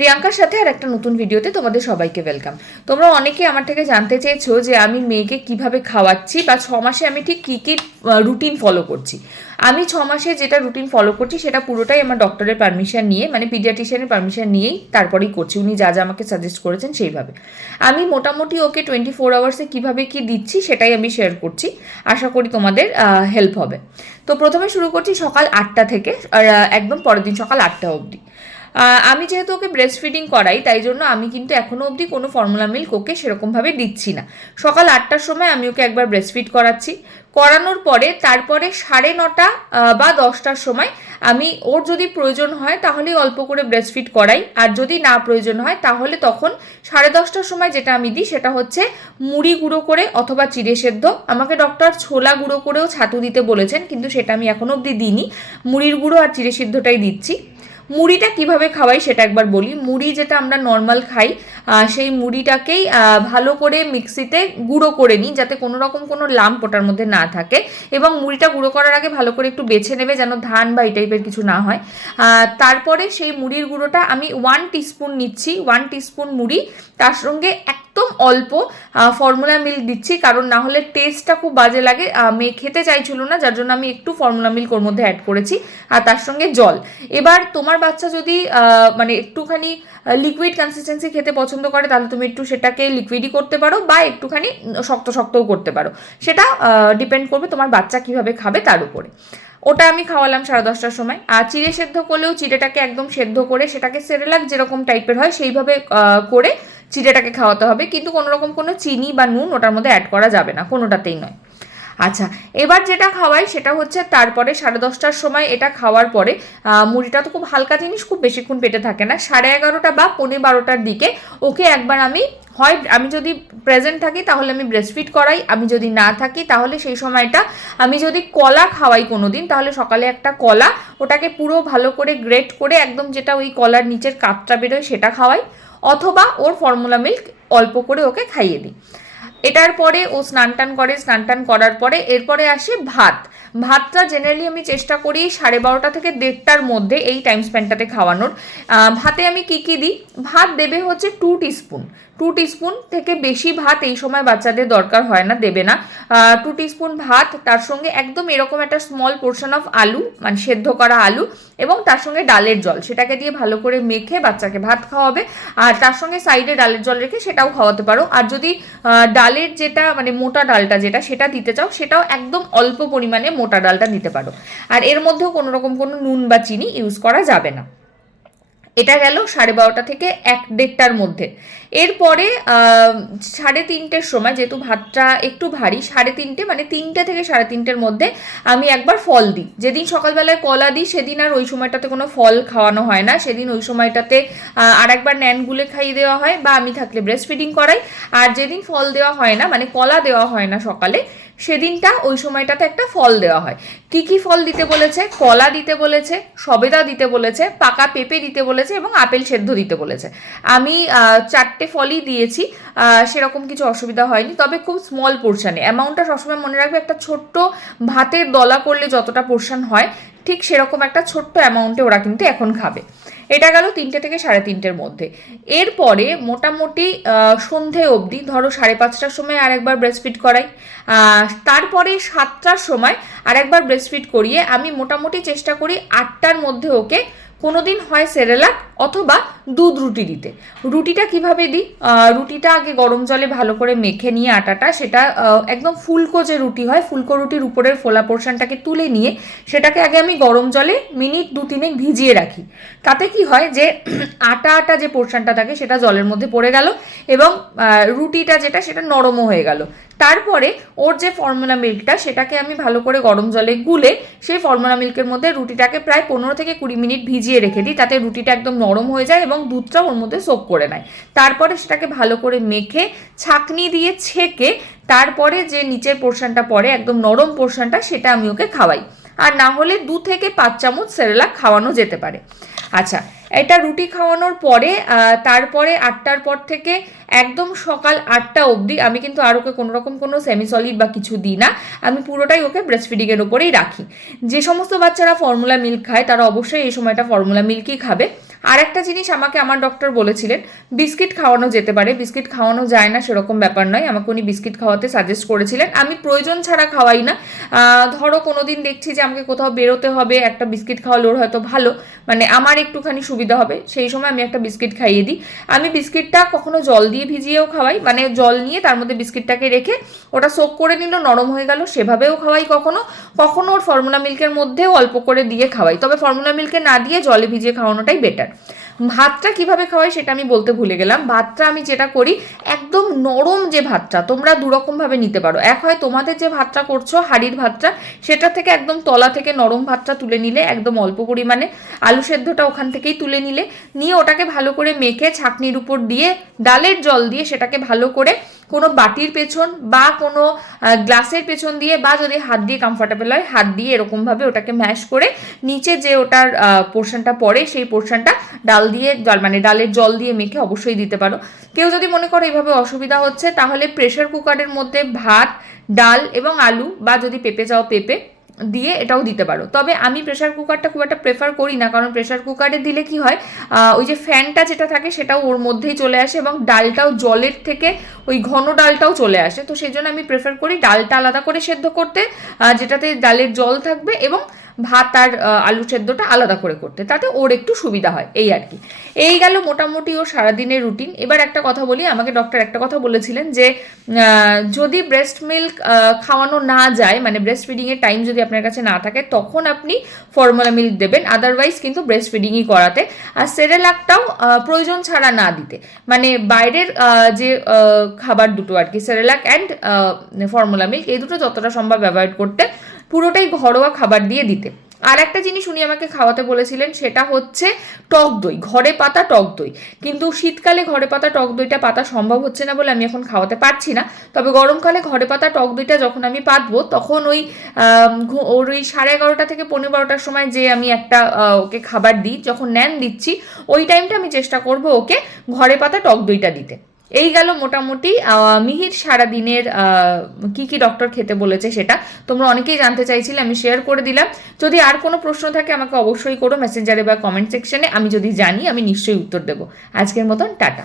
প্রিয়াঙ্কার সাথে আর একটা নতুন ভিডিওতে তোমাদের সবাইকে ওয়েলকাম তোমরা অনেকে আমার থেকে জানতে চেয়েছো যে আমি মেয়েকে কীভাবে খাওয়াচ্ছি বা ছ মাসে আমি ঠিক কী কী রুটিন ফলো করছি। আমি ছ মাসে যেটা রুটিন ফলো করছি সেটা পুরোটাই আমার ডক্টরের পারমিশন নিয়ে মানে পিডিয়াট্রিশিয়ানের পারমিশন নিয়েই তারপরেই করছি। উনি যা যা আমাকে সাজেস্ট করেছেন সেইভাবে। আমি মোটামুটি ওকে টোয়েন্টি ফোর আওয়ার্সে কীভাবে কী দিচ্ছি সেটাই আমি শেয়ার করছি। আশা করি তোমাদের হেল্প হবে। তো প্রথমে শুরু করছি সকাল আটটা থেকে, আর একদম পরের দিন সকাল আটটা অবধি। আমি যেহেতু ওকে ব্রেস্ট ফিডিং করাই, তাই জন্য আমি কিন্তু এখনও অবধি কোনো ফর্মুলা মিল্ক ওকে সেরকমভাবে দিচ্ছি না। সকাল আটটার সময় আমি ওকে একবার ব্রেস্ট ফিড করাচ্ছি। করানোর পরে তারপরে সাড়ে নটা বা দশটার সময় আমি ওর যদি প্রয়োজন হয় তাহলেই অল্প করে ব্রেস্ট ফিড করাই। আর যদি না প্রয়োজন হয় তাহলে তখন সাড়ে দশটার সময় যেটা আমি দিই সেটা হচ্ছে মুড়ি গুঁড়ো করে অথবা চিড়ে সেদ্ধ। আমাকে ডক্টর ছোলা গুঁড়ো করেও ছাতু দিতে বলেছেন, কিন্তু সেটা আমি এখনও অবধি দিইনি। মুড়ির গুঁড়ো আর চিড়ে সেদ্ধটাই দিচ্ছি। মুড়িটা কীভাবে খাওয়াই সেটা একবার বলি। মুড়ি যেটা আমরা নর্মাল খাই সেই মুড়িটাকেই ভালো করে মিক্সিতে গুঁড়ো করে নিই যাতে কোনো রকম কোনো লাম্প ওটার মধ্যে না থাকে এবং মুড়িটা গুঁড়ো করার আগে ভালো করে একটু বেছে নেবে যেন ধান বা এই টাইপের কিছু না হয়। তারপরে সেই মুড়ির গুঁড়োটা আমি ওয়ান টিস্পুন নিচ্ছি ওয়ান টিস্পুন মুড়ি। তার সঙ্গে একদম অল্প ফর্মুলা মিল্ক দিচ্ছি, কারণ না হলে টেস্টটা খুব বাজে লাগে। মেয়ে খেতে চাইছিল না, যার জন্য আমি একটু ফর্মুলা মিল্ক ওর মধ্যে অ্যাড করেছি, আর তার সঙ্গে জল। এবার তোমার বাচ্চা যদি মানে একটুখানি লিকুইড কনসিস্টেন্সি খেতে পছন্দ করে, তাহলে তুমি একটু সেটাকে লিকুইডই করতে পারো, বা একটুখানি শক্ত শক্তও করতে পারো। সেটা ডিপেন্ড করবে তোমার বাচ্চা কীভাবে খাবে তার উপরে। ওটা আমি খাওয়ালাম সাড়ে দশটার সময়। আর চিড়ে সেদ্ধ করলেও চিড়েটাকে একদম সেদ্ধ করে সেটাকে সেরেলাক যেরকম টাইপের হয় সেইভাবে করে চিড়েটাকে খাওয়াতে হবে। কিন্তু কোনোরকম কোনো চিনি বা নুন ওটার মধ্যে অ্যাড করা যাবে না, কোনোটাতেই নয়। আচ্ছা এবার যেটা খাওয়াই সেটা হচ্ছে তারপরে সাড়ে দশটার সময় এটা খাওয়ার পরে মুড়িটা তো খুব হালকা জিনিস, খুব বেশিক্ষণ পেটে থাকে না। সাড়ে এগারোটা বা পনেরো বারোটার দিকে ওকে একবার আমি, হয় আমি যদি প্রেজেন্ট থাকি তাহলে আমি ব্রেস্টফিট করাই, আমি যদি না থাকি তাহলে সেই সময়টা আমি যদি কলা খাওয়াই কোনো দিন তাহলে সকালে একটা কলা, ওটাকে পুরো ভালো করে গ্রেট করে একদম যেটা ওই কলার নিচের কাপটা বেরোয় সেটা খাওয়াই, অথবা ওর ফর্মুলা মিল্ক অল্প করে ওকে খাইয়ে দিই। এটার পরে ও স্নান টান করে, স্নান টান করার পরে এরপরে আসে ভাত। ভাতটা জেনারেলি আমি চেষ্টা করি সাড়ে বারোটা থেকে দেড়টার মধ্যে এই টাইম স্পেন্ডটাতে খাওয়ানোর। ভাতে আমি কি কি দিই? ভাত দেবে হচ্ছে টু টিস্পুন টু টিস্পুন থেকে বেশি ভাত এই সময় বাচ্চাদের দরকার হয় না, দেবে না। টু টিস্পুন ভাত, তার সঙ্গে একদম এরকম একটা স্মল পোর্শন অফ আলু মানে সেদ্ধ করা আলু এবং তার সঙ্গে ডালের জল। সেটাকে দিয়ে ভালো করে মেখে বাচ্চাকে ভাত খাওয়াবে। আর তার সঙ্গে সাইডে ডালের জল রেখে সেটাও খাওয়াতে পারো। আর যদি ডালের যেটা মানে মোটা ডালটা যেটা, সেটা দিতে চাও, সেটাও একদম অল্প পরিমাণে মোটা ডালটা দিতে পারো। আর এর মধ্যেও কোনো রকম কোনো নুন বা চিনি ইউজ করা যাবে না। এটা গেল সাড়ে বারোটা থেকে এক দেড়টার মধ্যে। এরপরে সাড়ে তিনটের সময় যেহেতু ভাতটা একটু ভারী সাড়ে তিনটে মানে তিনটে থেকে সাড়ে তিনটের মধ্যে আমি একবার ফল দিই। যেদিন সকালবেলায় কলা দিই সেদিন আর ওই সময়টাতে কোনো ফল খাওয়ানো হয় না। সেদিন ওই সময়টাতে আর একবার ন্যান গুলে খাইয়ে দেওয়া হয় বা আমি থাকলে ব্রেস্ট ফিডিং করাই। আর যেদিন ফল দেওয়া হয় না মানে কলা দেওয়া হয় না সকালে সেদিনটা ওই সময়টাতে একটা ফল দেওয়া হয়। কি কি ফল দিতে বলেছে? কলা দিতে বলেছে সবেদা দিতে বলেছে পাকা পেঁপে দিতে বলেছে এবং আপেল সেদ্ধ দিতে বলেছে। আমি আহ, চারটে ফলই দিয়েছি সেরকম কিছু অসুবিধা হয়নি। তবে খুব স্মল পোর্শানে অ্যামাউন্টটা সবসময় মনে রাখবে, একটা ছোট্ট ভাতের দলা করলে যতটা পোর্শন হয়, ঠিক সেরকম একটা ছোট্ট অ্যামাউন্টে ওরা কিন্তু এখন খাবে। এটা গেল তিনটে থেকে সাড়ে তিনটের মধ্যে। এরপরে মোটামুটি সন্ধে অবধি, ধরো সাড়ে পাঁচটার সময় আরেকবার ব্রেস্টফিট করাই। তারপরে সাতটার সময় আরেকবার ব্রেস্টফিট করিয়ে আমি মোটামুটি চেষ্টা করি আটটার মধ্যে ওকে কোনো দিন হয় সেরেলাক অথবা দুধ রুটি দিতে। রুটিটা কীভাবে দিই? রুটিটা আগে গরম জলে ভালো করে মেখে নিয়ে আটাটা, সেটা একদম ফুলকো যে রুটি হয়, ফুলকো রুটির উপরের ফোলা পোর্শনটাকে তুলে নিয়ে সেটাকে আগে আমি গরম জলে মিনিট দু তিনেক ভিজিয়ে রাখি। তাতে কি হয় যে, আটা আটা যে পোর্শনটা থাকে সেটা জলের মধ্যে পড়ে গেল এবং রুটিটা যেটা সেটা নরমও হয়ে গেল। তারপরে ওর যে ফর্মুলা মিল্কটা সেটাকে আমি ভালো করে গরম জলে গুলে সেই ফর্মুলা মিল্কের মধ্যে রুটিটাকে প্রায় পনেরো থেকে কুড়ি মিনিট ভিজিয়ে রেখে দিই, তাতে রুটিটা একদম নরম হয়ে যায় এবং দুধটা ওর মধ্যে সোপ করে নেয়। তারপরে সেটাকে ভালো করে মেখে, ছাকনি দিয়ে ছেঁকে, তারপরে যে নিচের পোর্শনটা পড়ে, একদম নরম পোর্শনটা সেটা আমি ওকে খাওয়াই। আর না হলে দু থেকে পাঁচ চামচ সেরেলাক খাওয়ানো যেতে পারে। আচ্ছা এটা রুটি খাওয়ানোর পরে তারপরে আটটার পর থেকে একদম সকাল আটটা অবধি, আমি কিন্তু আর ওকে কোনো রকম কোনো সেমি সলিড বা কিছু দিই না, আমি পুরোটাই ওকে ব্রেস্ট ফিডিংয়ের উপরেই রাখি। যে সমস্ত বাচ্চারা ফর্মুলা মিল্ক খায়, তারা অবশ্যই এই সময়টা ফর্মুলা মিল্কই খাবে। আর একটা জিনিস আমাকে আমার ডক্টর বলেছিলেন, বিস্কিট খাওয়ানো যেতে পারে, বিস্কিট খাওয়ানো যায় না সেরকম ব্যাপার নয়, আমাকে উনি বিস্কিট খাওয়াতে সাজেস্ট করেছিলেন। আমি প্রয়োজন ছাড়া খাওয়াই না। ধরো কোনো দিন দেখছি যে আমাকে কোথাও বেরোতে হবে, একটা বিস্কিট খাওয়ালে ওর হয়তো ভালো মানে আমার একটুখানি সুবিধা হবে, সেই সময় আমি একটা বিস্কিট খাইয়ে দিই। আমি বিস্কিটটা কখনো জল দিয়ে ভিজিয়েও খাওয়াই মানে জল নিয়ে তার মধ্যে বিস্কিটটাকে রেখে ওটা সোক করে নিল, নরম হয়ে গেল, সেভাবেও খাওয়াই কখনো। কখনো ওর ফর্মুলা মিল্কের মধ্যেও অল্প করে দিয়ে খাওয়াই, তবে ফর্মুলা মিল্কে না দিয়ে জলে ভিজিয়ে খাওয়ানোটাই বেটার ভাতটা কীভাবে খাওয়াই সেটা আমি বলতে ভুলে গেলাম। ভাতটা আমি যেটা করি, একদম নরম যে ভাতটা, তোমরা দুরকমভাবে নিতে পারো। এক হয় তোমাদের যে ভাতটা করছ, হাড়ির ভাতটা, সেটা থেকে একদম তলা থেকে নরম ভাতটা তুলে নিলে, একদম অল্প পরিমাণে আলু সেদ্ধটা ওখান থেকেই তুলে নিলে, নিয়ে ওটাকে ভালো করে মেখে ছাকনির উপর দিয়ে, ডালের জল দিয়ে সেটাকে ভালো করে কোনো বাটির পেছন বা কোনো গ্লাসের পেছন দিয়ে বা যদি হাত দিয়ে কমফর্টেবল হয়, হাত দিয়ে এরকমভাবে ওটাকে ম্যাশ করে নিচে যে ওটার পোর্শনটা পড়ে সেই পোর্শনটা ডাল দিয়ে জল মানে ডালের জল দিয়ে মেখে অবশ্যই দিতে পারো। কেউ যদি মনে করো এইভাবে অসুবিধা হচ্ছে, তাহলে প্রেশার কুকারের মধ্যে ভাত, ডাল এবং আলু বা যদি পেঁপে যাও পেঁপে দিয়ে এটাও দিতে পারো। তবে আমি প্রেশার কুকারটা খুব একটা প্রেফার করি না, কারণ প্রেশার কুকারে দিলে কি হয় ওই যে ফ্যানটা যেটা থাকে সেটাও ওর মধ্যেই চলে আসে এবং ডালটাও জলের থেকে ওই ঘন ডালটাও চলে আসে। তো সেই জন্য আমি প্রেফার করি ডালটা আলাদা করে সেদ্ধ করতে যেটাতে ডালের জল থাকবে এবং ভাত আর আলু সেদ্ধটা আলাদা করে করতে, তাতে ওর একটু সুবিধা হয়, এই আর কি। এই গেল মোটামুটি ওর সারাদিনের রুটিন এবার একটা কথা বলি, আমাকে ডক্টর একটা কথা বলেছিলেন যে যদি ব্রেস্ট মিল্ক খাওয়ানো না যায় মানে ব্রেস্ট ফিডিংয়ের টাইম যদি আপনার কাছে না থাকে, তখন আপনি ফর্মুলা মিল্ক দেবেন। আদারওয়াইজ কিন্তু ব্রেস্ট ফিডিংই করাতে। আর সেরেলাকটাও প্রয়োজন ছাড়া না দিতে। মানে বাইরের যে খাবার দুটো আর কি সেরেলাক অ্যান্ড ফর্মুলা মিল্ক এই দুটো যতটা সম্ভব অ্যাভয়েড করতে। পুরোটাই ঘরোয়া খাবার দিয়ে দিতে। আর একটা জিনিস উনি আমাকে খাওয়াতে বলেছিলেন, সেটা হচ্ছে টক দই, ঘরে পাতা টক দই। কিন্তু শীতকালে ঘরে পাতা টক দইটা পাতা সম্ভব হচ্ছে না বলে আমি এখন খাওয়াতে পারছি না। তবে গরমকালে ঘরে পাতা টক দইটা যখন আমি পাতবো, তখন ওই ওর ওই সাড়ে এগারোটা থেকে পনেরো বারোটার সময় যে আমি একটা ওকে খাবার দিই, যখন ন্যান দিচ্ছি, ওই টাইমটা আমি চেষ্টা করব ওকে ঘরে পাতা টক দইটা দিতে। এই গেল মোটামুটি মিহির সারাদিনের কি কি ডক্টর খেতে বলেছে সেটা তোমরা অনেকেই জানতে চাইছিলে, আমি শেয়ার করে দিলাম। যদি আর কোনো প্রশ্ন থাকে আমাকে অবশ্যই করো মেসেঞ্জারে বা কমেন্ট সেকশনে আমি যদি জানি আমি নিশ্চয়ই উত্তর দেবো। আজকের মতন, টাটা।